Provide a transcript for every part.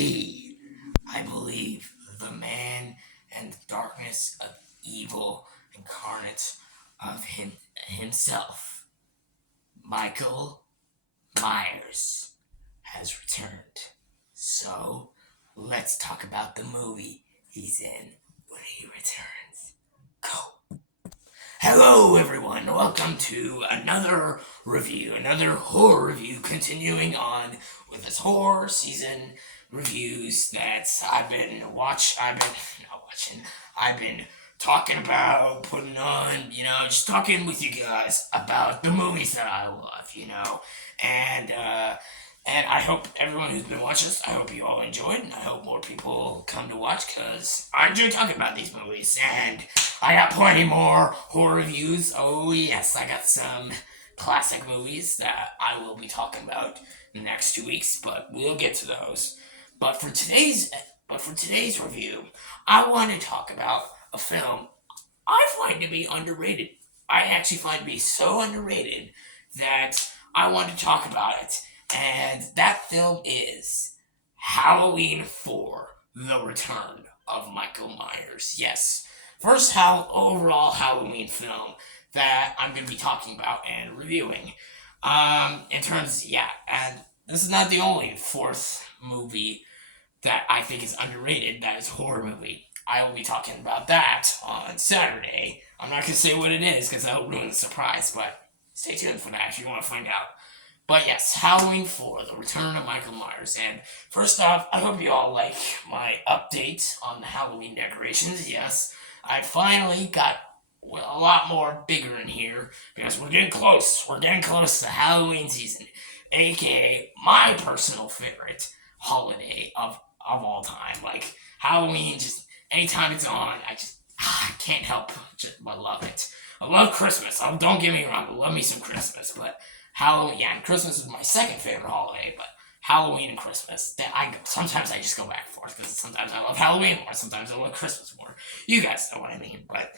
he, I believe, the man and darkness of evil incarnate of himself, Michael Myers, has returned. So, let's talk about the movie he's in when he returns. Go. Hello, everyone. Welcome to another review, another horror review, continuing on with this horror season reviews that I've been talking about, putting on, just talking with you guys about the movies that I love, and, and I hope everyone who's been watching this, I hope you all enjoyed, and I hope more people come to watch, because I enjoy talking about these movies, and I got plenty more horror reviews. Oh yes, I got some classic movies that I will be talking about in the next 2 weeks, but we'll get to those. But for today's review, I want to talk about a film I find to be underrated. I actually find to be so underrated that I want to talk about it. And that film is Halloween 4, The Return of Michael Myers. Yes. First overall Halloween film that I'm going to be talking about and reviewing. And this is not the only fourth movie that I think is underrated that is a horror movie. I will be talking about that on Saturday. I'm not going to say what it is because that'll ruin the surprise, but stay tuned for that if you want to find out. But yes, Halloween 4, The Return of Michael Myers. And first off, I hope you all like my update on the Halloween decorations. Yes, I finally got a lot more bigger in here because we're getting close. We're getting close to Halloween season, aka my personal favorite holiday of all time. Like Halloween, just anytime it's on, I can't help but love it. I love Christmas. Don't get me wrong, I love me some Christmas, but Halloween, and Christmas is my second favorite holiday, but Halloween and Christmas, sometimes I just go back and forth, because sometimes I love Halloween more, sometimes I love Christmas more. You guys know what I mean, but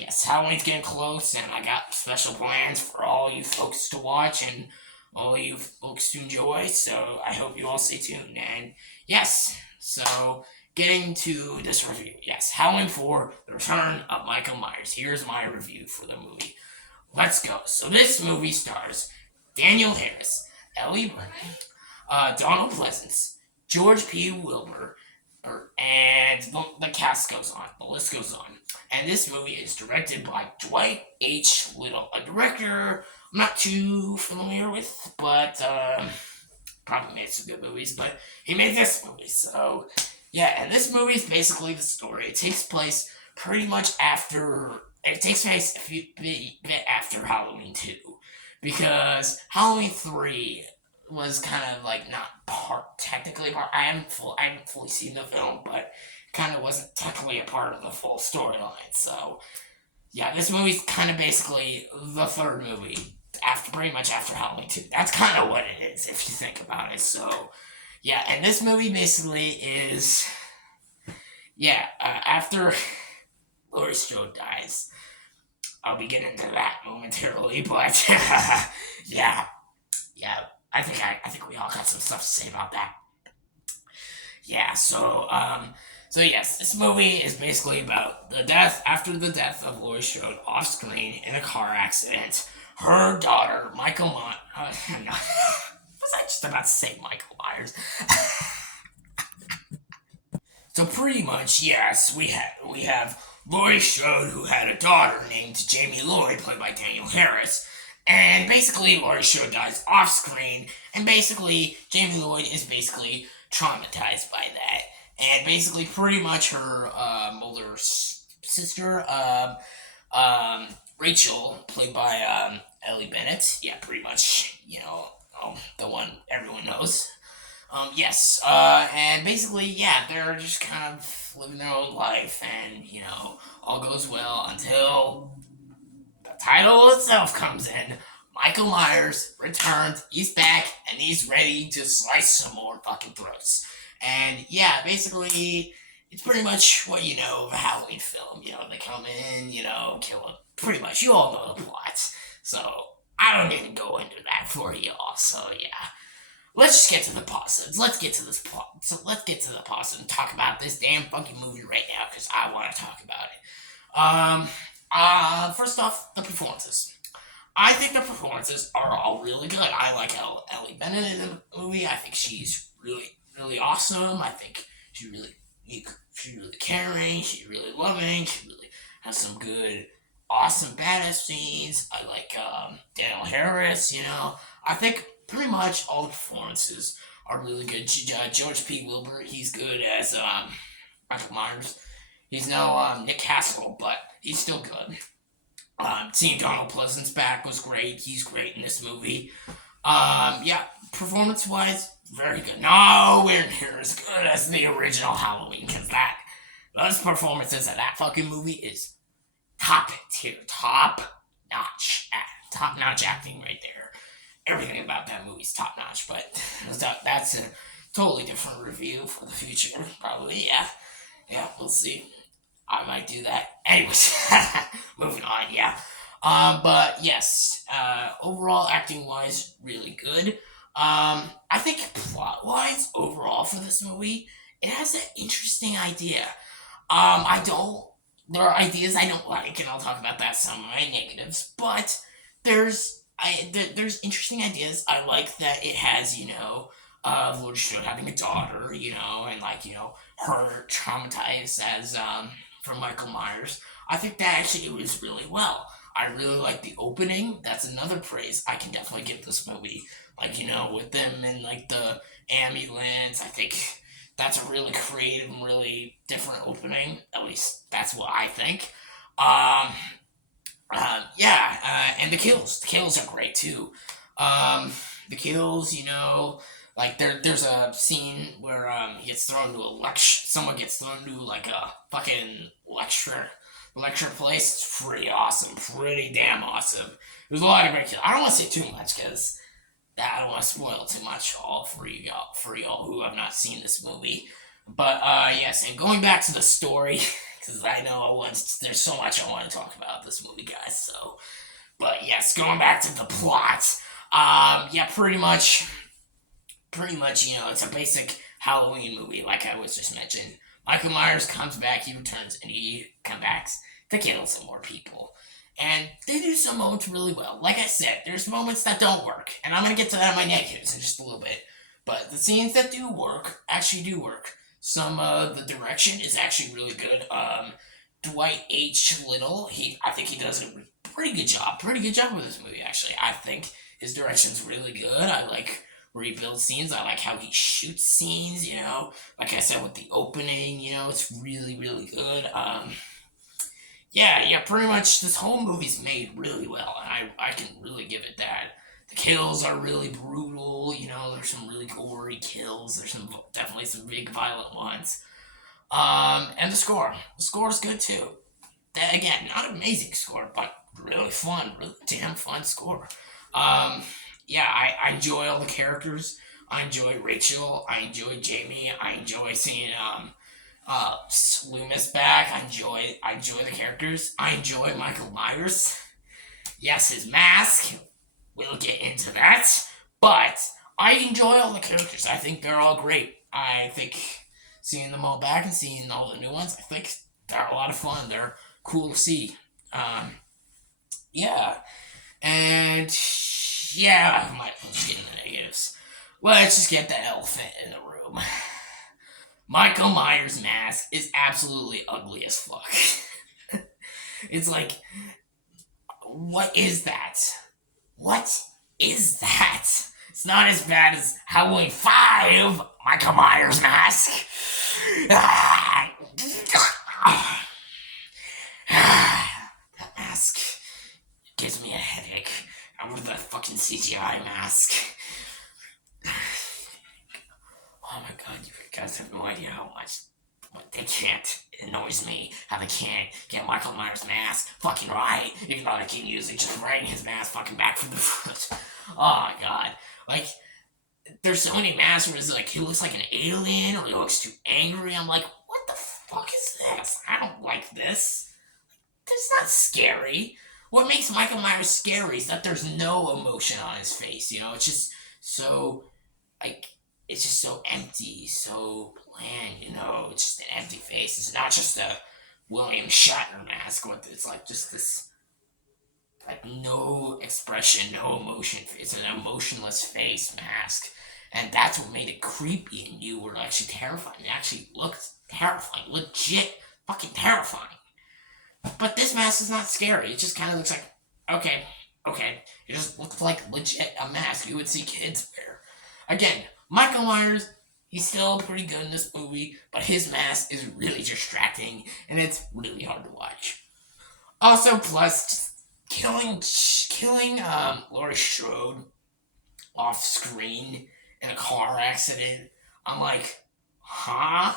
yes, Halloween's getting close, and I got special plans for all you folks to watch, and all you folks to enjoy, so I hope you all stay tuned, and yes, so getting to this review, yes, Halloween 4, The Return of Michael Myers. Here's my review for the movie. Let's go. So this movie stars Danielle Harris, Ellie Burnham, Donald Pleasance, George P. Wilbur, and the cast goes on. The list goes on. And this movie is directed by Dwight H. Little, a director I'm not too familiar with, but probably made some good movies, but he made this movie. So, yeah, and this movie is basically the story. It takes place pretty much after... It takes place a bit after Halloween 2. Because Halloween 3 was kind of like not technically part. I haven't fully seen the film, but kind of wasn't technically a part of the full storyline. So yeah, this movie's kind of basically the third movie pretty much after Halloween 2. That's kind of what it is if you think about it. So yeah, and this movie basically is after Laurie Strode dies. I'll be getting into that momentarily, but yeah, I think we all got some stuff to say about that. Yeah, so yes, this movie is basically about the death of Laurie Strode off screen in a car accident. Her daughter, Michael Myers. No, was I just about to say Michael Myers? So pretty much, yes, we have Laurie Strode, who had a daughter named Jamie Lloyd, played by Danielle Harris, and basically Laurie Strode dies off screen, and basically Jamie Lloyd is basically traumatized by that, and basically pretty much her older sister, Rachel, played by Ellie Bennett, yeah, pretty much, the one everyone knows. Yes, and basically, yeah, they're just kind of living their own life, and, all goes well until the title itself comes in. Michael Myers returns, he's back, and he's ready to slice some more fucking throats. And, yeah, basically, it's pretty much what you know of a Halloween film. They come in, kill him. Pretty much, you all know the plot. So, I don't even go into that for you all, so, yeah. let's just get to the positives. Let's get to this plot. So let's get to the positive and talk about this damn fucking movie right now because I want to talk about it. First off, the performances. I think the performances are all really good. I like Ellie Bennett in the movie. I think she's really awesome. I think she's really caring. She's really loving. She really has some good, awesome badass scenes. I like Daniel Harris. I think pretty much all the performances are really good. George P. Wilbur, he's good as Michael Myers. He's no Nick Castle, but he's still good. Seeing Donald Pleasance back was great. He's great in this movie. Yeah, performance wise, very good. Nowhere near as good as the original Halloween, because those performances of that fucking movie is top tier, top notch acting right there. Everything about that movie is top notch, but that's a totally different review for the future, probably. Yeah, we'll see. I might do that. Anyways, moving on, yeah. But yes, overall acting wise, really good. I think plot wise, overall for this movie, it has an interesting idea. I don't. There are ideas I don't like, and I'll talk about that. Some of my negatives, but there's interesting ideas. I like that it has Laurie Strode having a daughter, and her traumatized as from Michael Myers. I think that actually was really well. I really like the opening. That's another praise I can definitely give this movie. With them in the ambulance. I think that's a really creative and really different opening. At least that's what I think. Yeah, and the kills. The kills are great too. The kills, there's a scene where he gets thrown to a lecture. Someone gets thrown to a fucking lecture place. It's pretty awesome, pretty damn awesome. There's a lot of great kills. I don't want to say too much because I don't want to spoil too much all for y'all who have not seen this movie. But yes, and going back to the story, because I know there's so much I want to talk about this movie, guys. So, but yes, going back to the plot. Yeah, pretty much, it's a basic Halloween movie, like I was just mentioned. Michael Myers comes back, he returns, and he comes back to kill some more people. And they do some moments really well. Like I said, there's moments that don't work, and I'm gonna get to that in my negatives in just a little bit. But the scenes that do work actually do work. Some of the direction is actually really good. Dwight H. Little, I think he does a pretty good job with this movie. Actually, I think his direction's really good. I like where he builds scenes. I like how he shoots scenes. Like I said with the opening, it's really good. Yeah, pretty much this whole movie's made really well, and I can really give it that. The kills are really brutal, there's some really gory kills, there's definitely some big violent ones. And the score. The score is good too. Again, not an amazing score, but really fun, really damn fun score. Yeah, I enjoy all the characters. I enjoy Rachel, I enjoy Jamie, I enjoy seeing Loomis back. I enjoy the characters. I enjoy Michael Myers. Yes, his mask. We'll get into that. But I enjoy all the characters. I think they're all great. I think seeing them all back and seeing all the new ones, I think they're a lot of fun. They're cool to see. Yeah. And yeah, I might just get into the negatives. Let's just get the elephant in the room. Michael Myers' mask is absolutely ugly as fuck. It's like, what is that? What is that? It's not as bad as Halloween 5, Michael Myers' mask. That mask gives me a headache. I wear the fucking CGI mask. Oh my god, you guys have no idea how much they can't. It annoys me how they can't get Michael Myers' mask fucking right, even though they can usually just bring his mask fucking back from the front. Oh my god. There's so many masks where it's he looks like an alien or he looks too angry. I'm like, what the fuck is this? I don't like this. It's not scary. What makes Michael Myers scary is that there's no emotion on his face, it's just so like it's just so empty, so bland. It's just an empty face. It's not just a William Shatner mask. It's like just this like no expression, no emotion. It's an emotionless face mask, and that's what made it creepy. And you were actually terrifying. It actually looked terrifying, legit, fucking terrifying. But this mask is not scary. It just kind of looks like okay, okay. It just looks like legit a mask you would see kids wear. Again, Michael Myers. He's still pretty good in this movie, but his mask is really distracting, and it's really hard to watch. Also, plus, just killing Laurie Strode off screen in a car accident. I'm like, huh?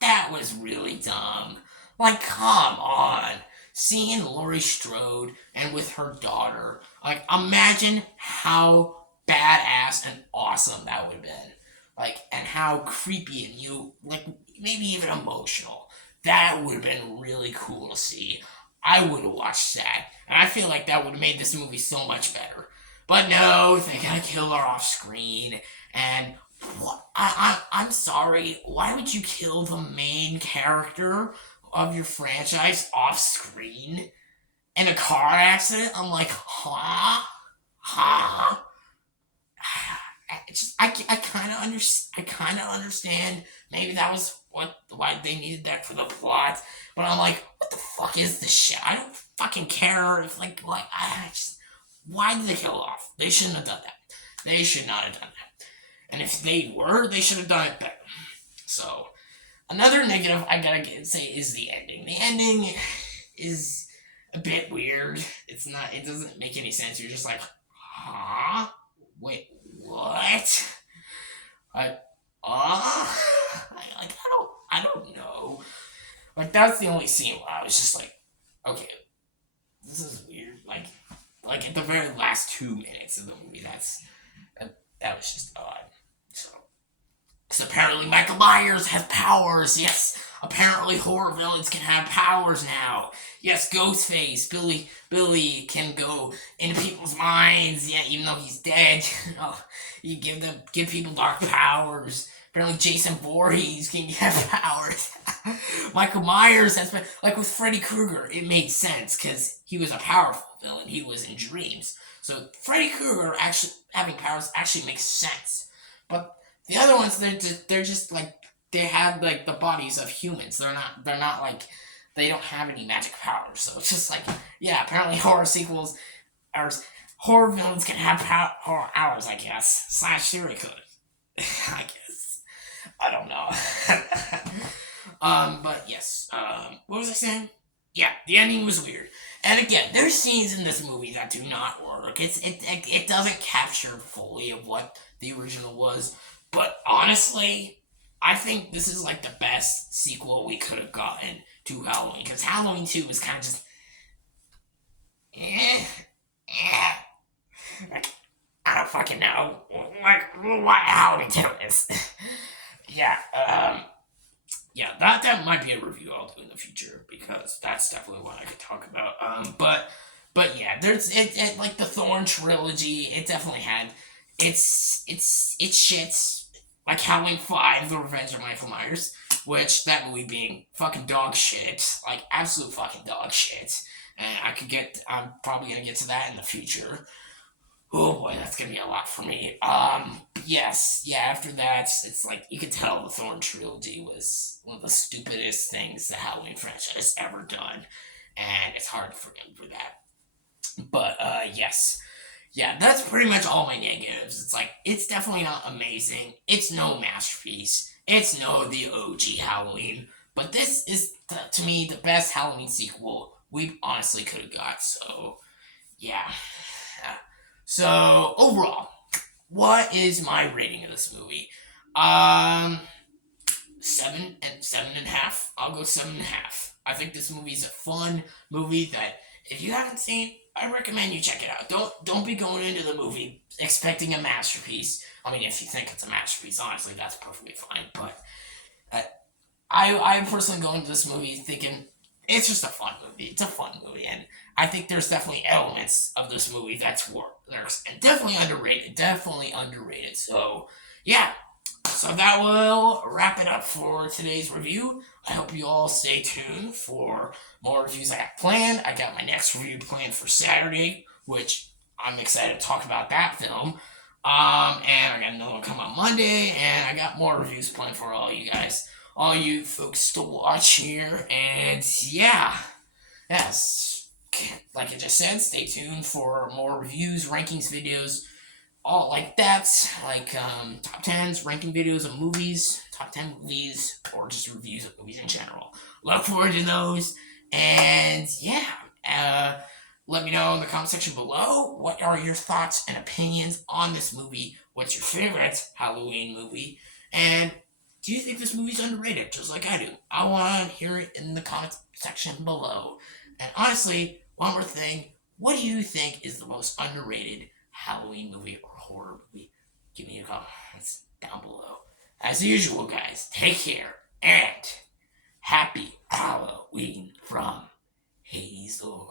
That was really dumb. Like, come on. Seeing Laurie Strode and with her daughter, like, imagine how badass and awesome that would have been. Like, and how creepy and like, maybe even emotional. That would have been really cool to see. I would have watched that. And I feel like that would have made this movie so much better. But no, they gotta kill her off screen. And I'm sorry. Why would you kill the main character of your franchise off screen in a car accident? I'm like, huh? Huh? I kind of understand. Maybe that was why they needed that for the plot. But I'm like, what the fuck is this shit? I don't fucking care. If why did they kill off? They shouldn't have done that. They should not have done that. And if they were, they should have done it better. So another negative I gotta say is the ending. The ending is a bit weird. It's not. It doesn't make any sense. You're just like, huh? Wait, what? I, I don't know. Like, that's the only scene where I was just like, okay, this is weird. Like at the very last 2 minutes of the movie, that was just odd. So, because apparently Michael Myers has powers. Yes, apparently horror villains can have powers now. Yes, Ghostface, Billy can go into people's minds. Yeah, even though he's dead, you give people dark powers. Apparently, Jason Voorhees can have powers. Michael Myers has been like with Freddy Krueger. It made sense because he was a powerful villain. He was in dreams, so Freddy Krueger actually having powers actually makes sense. But the other ones, they're just like they have like the bodies of humans. They're not like they don't have any magic powers. So it's just like yeah. Apparently, horror villains can have horror hours. I guess Fury could. I guess I don't know. But yes. What was I saying? Yeah, the ending was weird. And again, there's scenes in this movie that do not work. It doesn't capture fully of what the original was. But honestly, I think this is like the best sequel we could have gotten to Halloween. Because Halloween 2 was kind of just like I don't fucking know. Like how we do this. Yeah, yeah, that might be a review I'll do in the future because that's definitely what I could talk about. But yeah, there's it like the Thorn trilogy. It definitely had it's shits like Halloween 5: The Revenge of Michael Myers, which that movie being fucking dog shit, like absolute fucking dog shit. And I'm probably gonna get to that in the future. Oh boy, that's gonna be a lot for me. Yes, yeah. After that, it's like you could tell the Thorn trilogy was one of the stupidest things the Halloween franchise has ever done, and it's hard to forgive for that. But yes, yeah, that's pretty much all my negatives. It's like it's definitely not amazing. It's no masterpiece. It's no the OG Halloween, but this is to me the best Halloween sequel we honestly could have got. So yeah. So overall, what is my rating of this movie? 7 and 7.5. I'll go 7.5. I think this movie is a fun movie that if you haven't seen, I recommend you check it out. Don't be going into the movie expecting a masterpiece. I mean, if you think it's a masterpiece, honestly, that's perfectly fine. But I personally go into this movie thinking It's just a fun movie. It's a fun movie, and I think there's definitely elements of this movie that's work. There's and definitely underrated. Definitely underrated. So yeah. So that will wrap it up for today's review. I hope you all stay tuned for more reviews I got planned. I got my next review planned for Saturday, which I'm excited to talk about that film. And I got another one come on Monday, and I got more reviews planned for all you guys, all you folks to watch here. And yeah, yes, like I just said, stay tuned for more reviews, rankings videos, all like that, like top tens, ranking videos of movies, top 10 movies, or just reviews of movies in general. Look forward to those, and yeah, let me know in the comment section below what are your thoughts and opinions on this movie. What's your favorite Halloween movie, and do you think this movie's underrated, just like I do? I want to hear it in the comment section below. And honestly, one more thing, what do you think is the most underrated Halloween movie or horror movie? Give me your comments down below. As usual, guys, take care and happy Halloween from Hades Lord.